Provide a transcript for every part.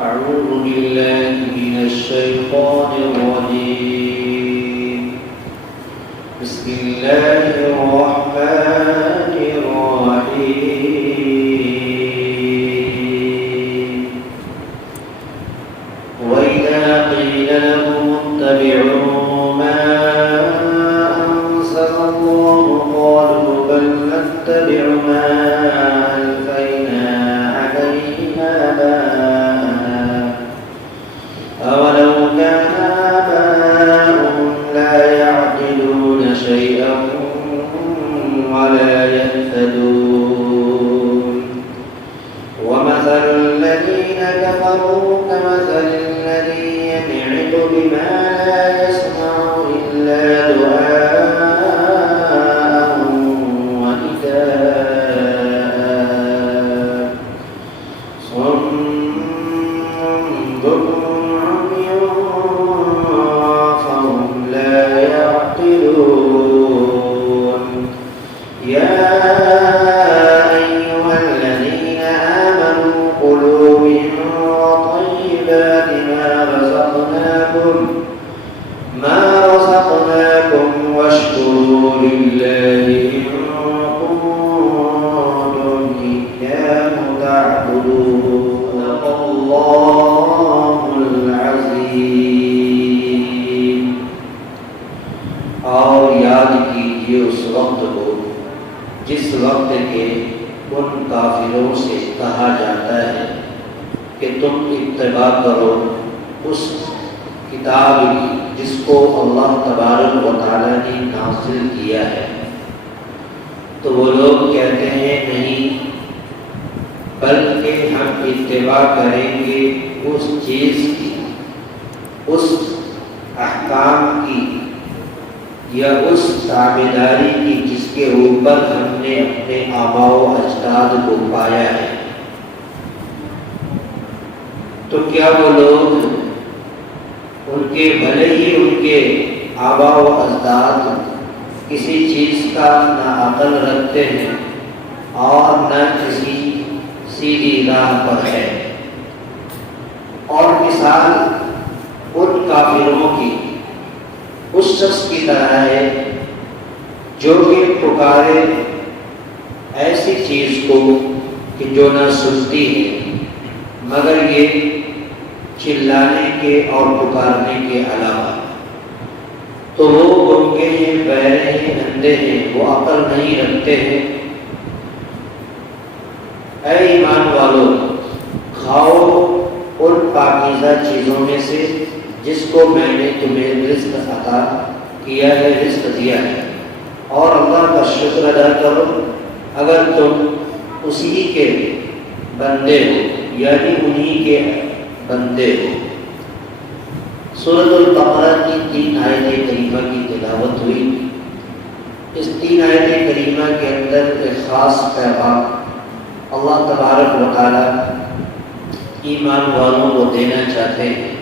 أعوذ بالله من الشيطان الرجيم بسم الله الرحمن الرحيم وإذا قيل لهم اتبعوا ما أنزل الله قالوا بل نتبع ما ألفينا عليه آباءنا أولو كان آباؤهم لا يعقلون شيئا ولا يهتدون ومثل الذين كفروا كمثل الذي ينعق بما لا يسمع إلا دعاء ونداء صم بكم عمي فهم لا يعقلون يا أيها الذين آمنوا كلوا من طيبات ما رزقناكم واشكروا لله إن كنتم إياه تعبدون صدق الله العظيم. اور یاد کیجیے اس وقت کو جس وقت کے ان کافروں سے کہا جاتا ہے کہ تم اتباع کرو اس کتاب کی جس کو اللہ تبارک و تعالیٰ نے نازل کیا ہے، تو وہ لوگ کہتے ہیں نہیں، بلکہ ہم اتباع کریں گے اس چیز کی، اس احکام کی یا اس تابعداری کی جس کے اوپر ہم نے اپنے آباء و اجداد کو پایا ہے۔ تو کیا وہ لوگ ان کے بھلے ہی ان کے آباء و اجداد کسی چیز کا نہ عقل رکھتے ہیں اور نہ کسی سیدھی راہ پر ہے، اور مثال ان کافروں کی اس شخص کی طرح ہے جو کہ پکارے ایسی چیز کو کہ جو نہ سنتی ہے مگر یہ چلانے کے اور پکارنے کے علاوہ، تو وہ گنگے ہیں، بہرے ہیں، اندھے ہیں، وہ عقل نہیں رکھتے ہیں۔ اے ایمان والو، کھاؤ ان پاکیزہ چیزوں میں سے جس کو میں نے تمہیں رزق عطا کیا ہے، رزق دیا ہے، اور اللہ کا شکر ادا کرو اگر تم اسی کے بندے ہو، یعنی انہی کے بندے ہو۔ سورۃ البقرہ کی 3 آیت کریمہ کی تلاوت ہوئی۔ اس 3 آیت کریمہ کے اندر ایک خاص پیغام اللہ تبارک و تعالی ایمان والوں کو دینا چاہتے ہیں،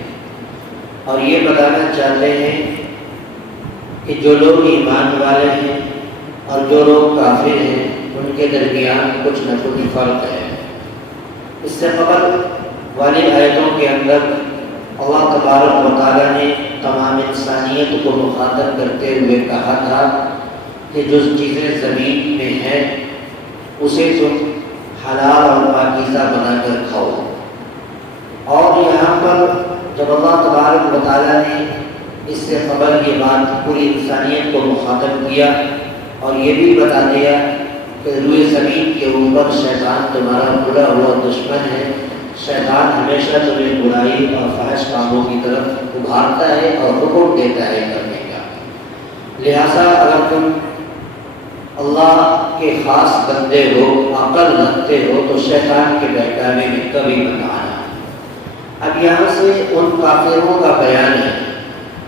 اور یہ بتانا چاہتے ہیں کہ جو لوگ ایمان والے ہیں اور جو لوگ کافر ہیں ان کے درمیان کچھ نہ کچھ فرق ہے۔ اس سے قبل والی آیتوں کے اندر اللہ تبارک و تعالیٰ نے تمام انسانیت کو مخاطب کرتے ہوئے کہا تھا کہ جو چیزیں زمین میں ہیں اسے تم حلال اور پاکیزہ بنا کر کھاؤ، اور یہاں پر جب اللہ تبارک و تعالیٰ نے اس سے قبل یہ بات پوری انسانیت کو مخاطب کیا اور یہ بھی بتا دیا کہ روئے زمین کے اوپر شیطان تمہارا بھلا ہوا دشمن ہے، شیطان ہمیشہ تمہیں برائی اور فحش کاموں کی طرف ابھارتا ہے اور حکم دیتا ہے کرنے کا، لہذا اگر تم اللہ کے خاص بندے ہو، عقل رکھتے ہو، تو شیطان کے بہکاوے میں کبھی مت آنا۔ اب یہاں سے ان کافروں کا بیان ہے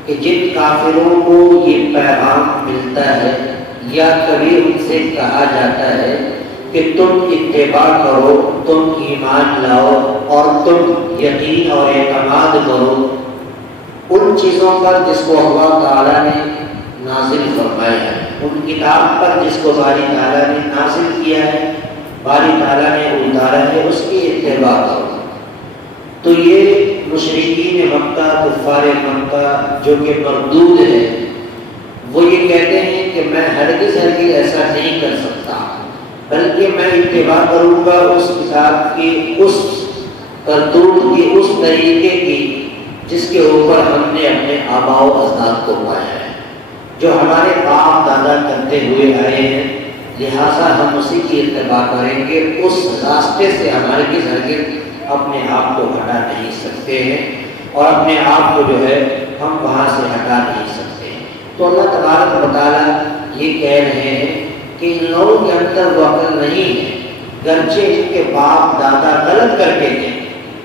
کہ جن کافروں کو یہ پیغام ملتا ہے یا کبھی ان سے کہا جاتا ہے کہ تم اتباع کرو، تم ایمان لاؤ اور تم یقین اور اعتماد کرو ان چیزوں پر جس کو اللہ تعالیٰ نے نازل فرمایا ہے، ان کتاب پر جس کو باری تعالیٰ نے نازل کیا ہے، باری تعالیٰ نے اتارا ہے، اس کی اتباع کرو۔ تو یہ مشرکین مکہ، کفار مکہ جو کہ مردود ہے، وہ یہ کہتے ہیں کہ میں ہرگز ایسا نہیں کر سکتا، بلکہ میں اتباع کروں گا اس کتاب کی، اس کرتوت کی، اس طریقے کی جس کے اوپر ہم نے اپنے آباء و اجداد کو پایا ہے، جو ہمارے باپ دادا کرتے ہوئے آئے ہیں، لہٰذا ہم اسی کی اتباع کریں گے، اس راستے سے ہمارے ہرگز اپنے آپ کو ہٹا نہیں سکتے ہیں، اور اپنے آپ کو جو ہے ہم وہاں سے ہٹا نہیں سکتے ہیں۔ تو اللہ تبارک و تعالیٰ یہ کہہ رہے ہیں کہ ان لوگوں کے اندر وہ عقل نہیں ہے، گرچہ ان کے باپ دادا غلط کرتے تھے،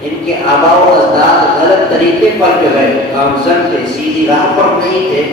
ان کے آباء و اجداد غلط طریقے پر جو ہے گامزن تھے، سیدھی راہ پر نہیں تھے،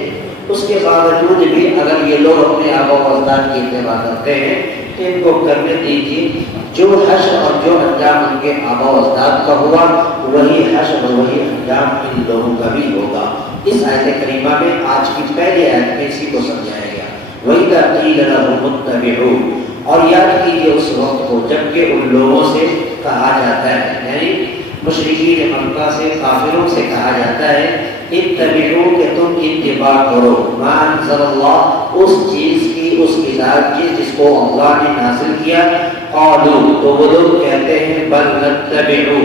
اس کے باوجود بھی اگر یہ لوگ اپنے آباء و اجداد کی اتباع کرتے ہیں تو ان کو کرنے دیجیے، جو حشر اور جو انجام ان کے آباء و اجداد کا ہوا وہی حشر اور وہی انجام ان لوگوں کا بھی ہوگا۔ اس آیت کریمہ میں آج کی پہلی آیت میں اسی کو سمجھایا گیا، وَإِذَا قِيلَ لَهُمُ اتَّبِعُوا، اور یاد کیجیے اس وقت کو جب کہ ان لوگوں سے کہا جاتا ہے، یعنی مشرکین مکہ سے، کافروں سے کہا جاتا ہے اتبعوا کہ تم اتباع کرو، ما انزل اللہ، اس چیز کی، اس کتاب کی جس کو اللہ نے نازل کیا، قالوا تو وہ لوگ کہتے ہیں بل نتبعوا،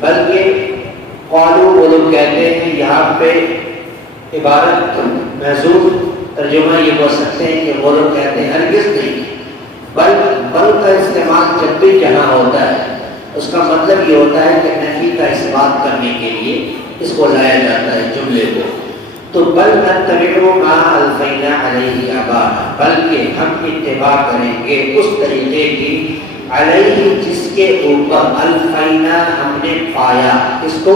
بلکہ قالوا وہ لوگ کہتے ہیں، یہاں پہ عبارت محذوف ترجمہ یہ بول سکتے ہیں کہ وہ لوگ کہتے ہیں ہرگز نہیں، بل کا استعمال جب بھی جہاں ہوتا ہے اس کا مطلب یہ ہوتا ہے کہ نفی کا اثبات کرنے کے لیے اس کو لایا جاتا ہے جملے کو، تو بل نتبع ما الفینا علیہ آباءنا، بلکہ ہم اتباع کریں گے اس طریقے کی، علیہ جس کے اوپر، الفینا ہم نے پایا، اس کو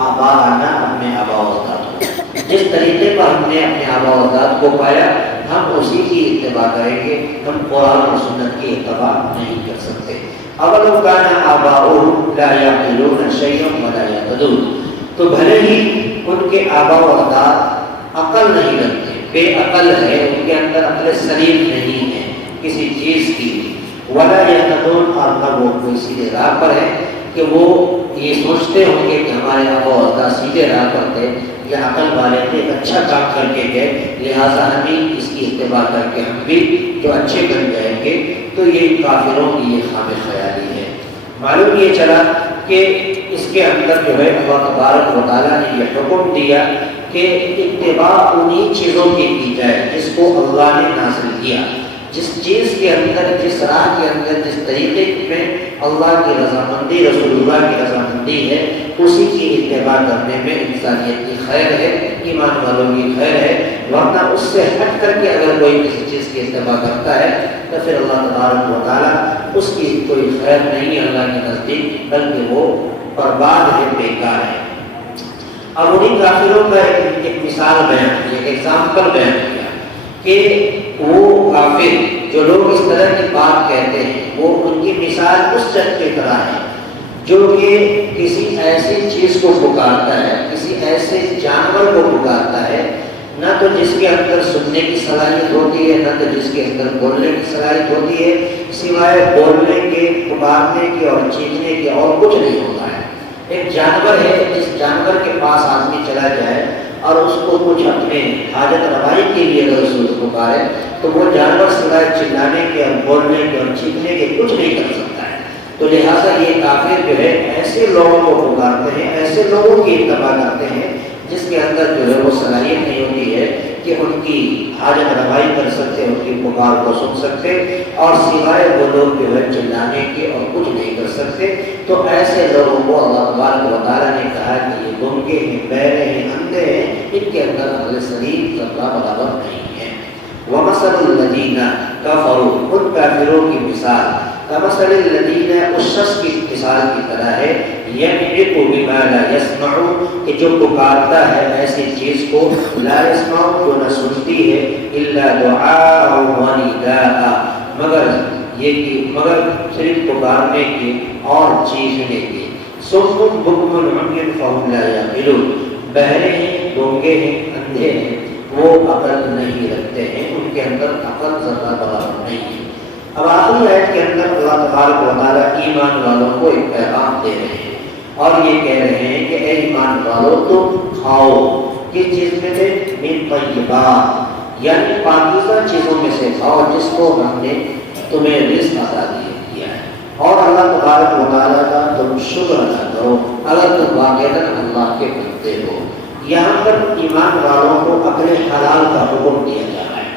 آباءنا اپنے آباء و اجداد کو، جس طریقے پر ہم نے اپنے آباء و اجداد کو پایا ہم اسی کی اتباع کریں گے، ہم قرآن اور سنت کی اتباع نہیں کر سکتے۔ اولو کان آباؤہم لا یعقلون شیئا ولا یہتدون، تو بھلے ہی ان کے آباء و اجداد عقل نہیں رکھتے، بے عقل ہے، ان کے اندر عقل سلیم نہیں ہے کسی چیز کی، ولا یہتدون، اور نہ وہ کوئی سیدھے راہ پر ہے کہ وہ یہ سوچتے ہوں گے کہ ہمارے آباء و اجداد سیدھے راہ پر تھے یا عقل والے تھے، اچھا کام کر کے گئے، لہٰذا ہمیں اس کی اتباع کر کے ہم بھی جو اچھے بن جائیں گے، تو یہ کافروں کی یہ خام خیالی ہے۔ معلوم یہ چلا کہ اس کے اندر جو ہے اللہ تبارک و تعالیٰ نے یہ حکم دیا کہ اتباع انہی چیزوں کی جائے جس کو اللہ نے نازل کیا، جس چیز کے اندر، جس راہ کے اندر، جس طریقے میں اللہ کی رضامندی، رسول اللہ کی رضامندی ہے، اسی کی اتباع کرنے میں انسانیت کی خیر ہے، ایمان والوں کی خیر ہے، ورنہ اس سے ہٹ کر کے اگر کوئی کسی چیز کی اتباع کرتا ہے تو پھر اللہ تبارک و تعالیٰ اس کی کوئی خیر نہیں ہے اللہ کے نزدیک، بلکہ وہ برباد ہے، بیکار ہے۔ اب انہیں کافروں کا ایک مثال بیان کیا، ایک ایگزامپل بیان کیا کہ وہ کافر جو لوگ اس طرح کی بات کہتے ہیں، وہ ان کی مثال اس شخص کی طرح ہے جو کہ کسی ایسی چیز کو پکارتا ہے، کسی ایسے جانور کو پکارتا ہے، نہ تو جس کے اندر سننے کی صلاحیت ہوتی ہے، نہ تو جس کے اندر بولنے کی صلاحیت ہوتی ہے، سوائے بولنے کے، پکارنے کے اور چیخنے کے اور کچھ نہیں ہوتا ہے۔ ایک جانور ہے، جس جانور کے پاس آدمی چلا جائے اور اس کو کچھ اپنے حاجت روائی کے لیے اگر اس کو پکارے تو وہ جانور سوائے چلانے کے اور بولنے کے اور چیخنے کے کچھ نہیں کر سکتا ہے۔ تو لہٰذا یہ کافر جو ہے ایسے لوگوں کو پکارتے ہیں، ایسے لوگوں کی اتباع کرتے ہیں جس کے اندر جو ہے وہ صلاحیت نہیں ہوتی ہے کہ ان کی حاجت روائی کر سکتے، ان کی پکار کو سن سکتے، اور سوائے وہ لوگ جو ہے چلانے کے اور کچھ نہیں کر سکتے۔ تو ایسے لوگوں کو اللہ تبارک و تعالیٰ نے کہا کہ یہ گنگے ہیں، بہرے ہیں، اندھے ہیں، ان کے اندر عقل سلیم ذرہ برابر نہیں ہے۔ وَمَثَلُ الَّذِينَ كَفَرُوا، ان کافروں کی مثال، کمثل الذین، اس شخص کی مثال کی طرح ہے، یَنْعِقُ بِمَا لَا يَسْمَعُ، کہ جو پکارتا ہے ایسی چیز کو، لا يسمع جو نہ سنتی ہے، الا دعاء ونداء، مگر صرف پکارنے کے اور چیخنے کے، صم بکم عمی فهم لا یعقلون، بہرے ہیں، گونگے ہیں، اندھے ہیں، وہ عقل نہیں رکھتے ہیں، ان کے اندر عقل ذرہ برابر نہیں ہے۔ اب آخری آیت کے اندر اللہ تبارک و تعالیٰ ایمان والوں کو ایک پیغام دے رہے ہیں، اور یہ کہہ رہے ہیں کہ اے ایمان والو تم کھاؤ کس چیز میں سے؟ من طیبات، یعنی پاکیزہ چیزوں میں سے کھاؤ جس کو ہم نے تمہیں رزق عطا کیا ہے، اور اللہ تبارک و تعالیٰ کا تم شکر ادا کرو اگر تم واقعاً اللہ کے بندے ہو۔ یہاں پر ایمان والوں کو عقل حلال کا حکم دیا جا رہا ہے،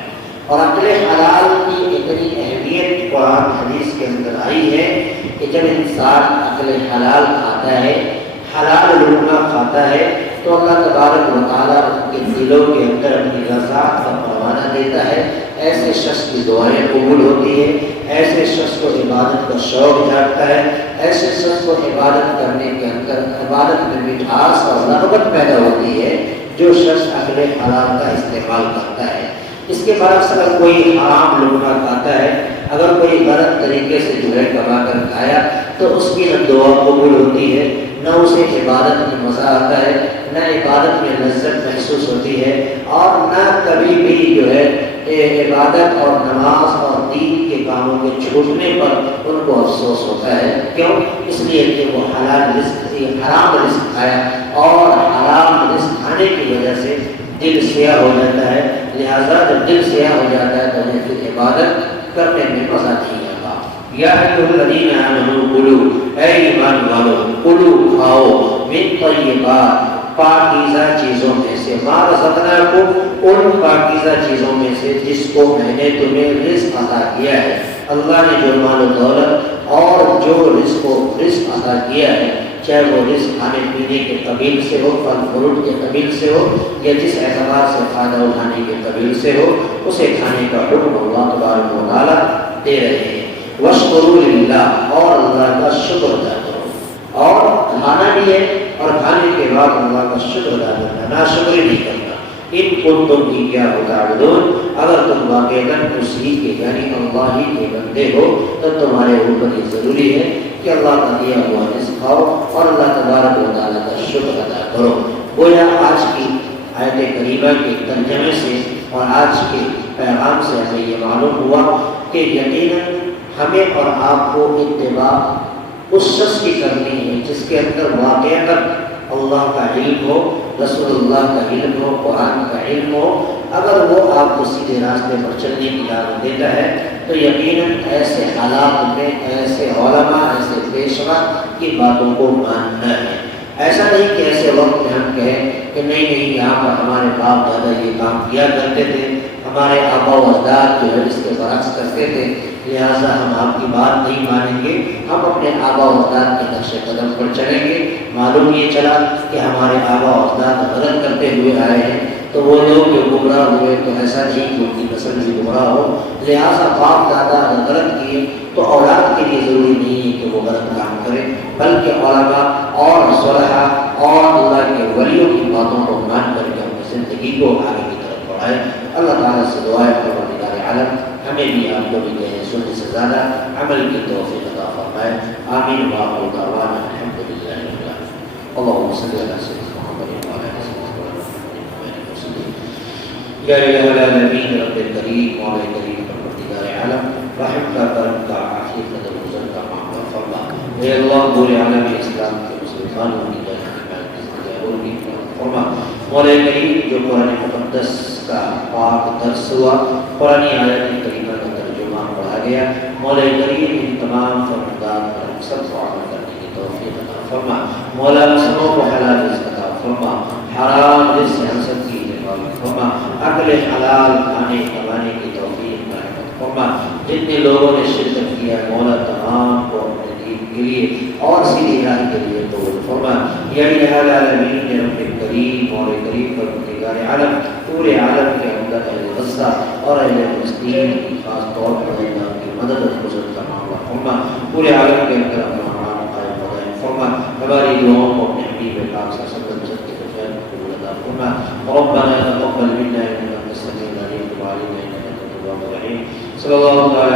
اور عقل حلال کی اتنی اہمیت قرآن حدیث کے اندر آئی ہے کہ جب انسان عقل حلال کھاتا ہے، حلال لقمہ کھاتا ہے، تو اللہ تبارک و تعالیٰ ان کے دلوں کے اندر اپنی رضا کا پروانہ دیتا ہے، ایسے شخص کی دعائیں قبول ہوتی ہے، ایسے شخص کو عبادت کا شوق جاگتا ہے، ایسے شخص کو عبادت کرنے کے اندر عبادت میں مٹھاس اور رغبت پیدا ہوتی ہے جو شخص عقل حلال کا استعمال کرتا ہے۔ اس کے برعکس اگر کوئی حرام لقمہ کھاتا ہے، اگر کوئی غلط طریقے سے جو ہے کما کر کھایا، تو اس کی نہ دعا قبول ہوتی ہے، نہ اسے عبادت میں مزہ آتا ہے، نہ عبادت میں لذت محسوس ہوتی ہے، اور نہ کبھی بھی جو ہے عبادت اور نماز اور دین کے کاموں کے چھوٹنے پر ان کو افسوس ہوتا ہے۔ کیوں؟ اس لیے کہ وہ حلال رزق حرام رزق کھایا، اور حرام رزق کھانے کی وجہ سے دل سیاہ ہو جاتا ہے، لہذا جب دل سیاہ ہو جاتا ہے تو انہیں پھر عبادت کرنے میں مزہ نہیں آتا۔ یا ایھا الذین آمنوا کلوا، اے ایمان والو کلو کھاؤ، من طیبات پاکیزہ چیزوں میں سے، ما رزقناکم ان پاکیزہ چیزوں میں سے جس کو میں نے تمہیں رزق عطا کیا ہے۔ اللہ نے جو مال و دولت اور جو رزق عطا کیا ہے، چاہے وہ رزق کھانے پینے کے قبیل سے ہو، پھل فروٹ کے قبیل سے ہو، یا جس اعتبار سے فائدہ اٹھانے کے قبیل سے ہو، اسے کھانے کا حکم اللہ تبارک و تعالیٰ دے رہے ہیں۔ واشکروا للہ، اور اللہ کا شکر ادا کرو، اور کھانا بھی ہے اور کھانے کے بعد اللہ کا شکر ادا کرنا، ناشکری نہیں کرنا۔ ان کنتم ایاہ تعبدون، اگر تم واقعاً اسی کے یعنی اللہ ہی کے بندے ہو تو تمہارے اوپر یہ ضروری ہے کہ اللہ کا دیا ہوا رزق کھاؤ اور اللہ تبارک و تعالیٰ کا شکر ادا کرو۔ گویا آج کی آیت کریمہ کے ترجمے سے اور آج کے پیغام سے ہمیں یہ معلوم ہوا کہ یقیناً ہمیں اور آپ کو اتباع اس شخص کی کرنی ہے جس کے اندر واقعاً اللہ کا علم ہو، رسول اللہ کا علم ہو، قرآن کا علم ہو۔ اگر وہ آپ کو سیدھے راستے پر چلنے کی دعوت دیتا ہے تو یقیناً ایسے حالات میں ایسے علماء، ایسے پیشوا کی باتوں کو ماننا ہے۔ ایسا نہیں کہ ایسے وقت میں ہم کہیں کہ نہیں یہاں پر ہمارے باپ دادا یہ کام کیا کرتے تھے، ہمارے آبا و اجداد جو ہے اس کے برعکس کرتے تھے، لہٰذا ہم آپ کی بات نہیں مانیں گے، ہم اپنے آبا و اجداد کے نقش قدم پر چلیں گے۔ معلوم یہ چلا کہ ہمارے آبا و اجداد غلط کرتے ہوئے آئے ہیں، تو وہ لوگ جو گمراہ ہوئے تو ایسا نہیں کہ ان کی نسل بھی گمراہ ہو، لہٰذا باپ دادا اگر غلط کیے تو اولاد کے لیے ضروری نہیں ہے کہ وہ غلط کام کرے، بلکہ علماء اور صلحاء اور اللہ کے ولیوں کی باتوں کو مان کر کے اپنی زندگی کو آگے کی طرف بڑھائے۔ اللہ تعالیٰ سے دعا ہے کہ پروردگار عالم ہمیں بھی آپ کو بھی کہنے سننے سے زیادہ عمل کی توفیق عطا فرمائے۔ آمین وآخر دعوانا الحمد للہ رب العالمین۔ اللهم صل على سيدنا محمد وعلى آله وصحبه وسلم۔ یا الہ العالمین رب کریم، مولا کریم، پروردگار عالم، رحم کا، کرم کا، عافیت کا، درگزر کا معاملہ فرما۔ اے اللہ پورے عالم اسلام کے مسلمانوں کی فرما۔ مولا کریم جو قرآن مقدس کا پاک درس ہوا، قرآن آیت کریمہ کا ترجمہ پڑھا گیا، مولا کریم ان تمام فرمودات پر سب کو عمل کرنے کی توفیق عطا فرما۔ مولا سبوں کو حلال رزق عطا فرما، حرام رزق سے حسد کی حفاظت فرما، عقل حلال کھانے کمانے کی توفیق مرحمت فرما۔ جتنے لوگوں نے شرکت کیا مولا تمام کو اپنے دین کے لیے اور سیدھی راہ کے لیے قبول فرما۔ یا الہ العالمین رب کریم، مولا کریم، پروردگار عالم، پورے عالم کے اندر اہل غزہ اور اہل فلسطین کی خاص طور پر اللہ کی مدد اور نصرت کا معاملہ فرما۔ پورے عالم کے اندر اپنا حرام قائم قدائم فرما۔ ہماری دعاؤں کو اپنے حبیب پاک صلی اللہ علیہ وسلم کے فضائل قبول عطا فرما۔ ربنا تقبل منا انك انت السميع العليم وتب علينا انك انت التواب الرحيم۔ صلی اللہ تعالی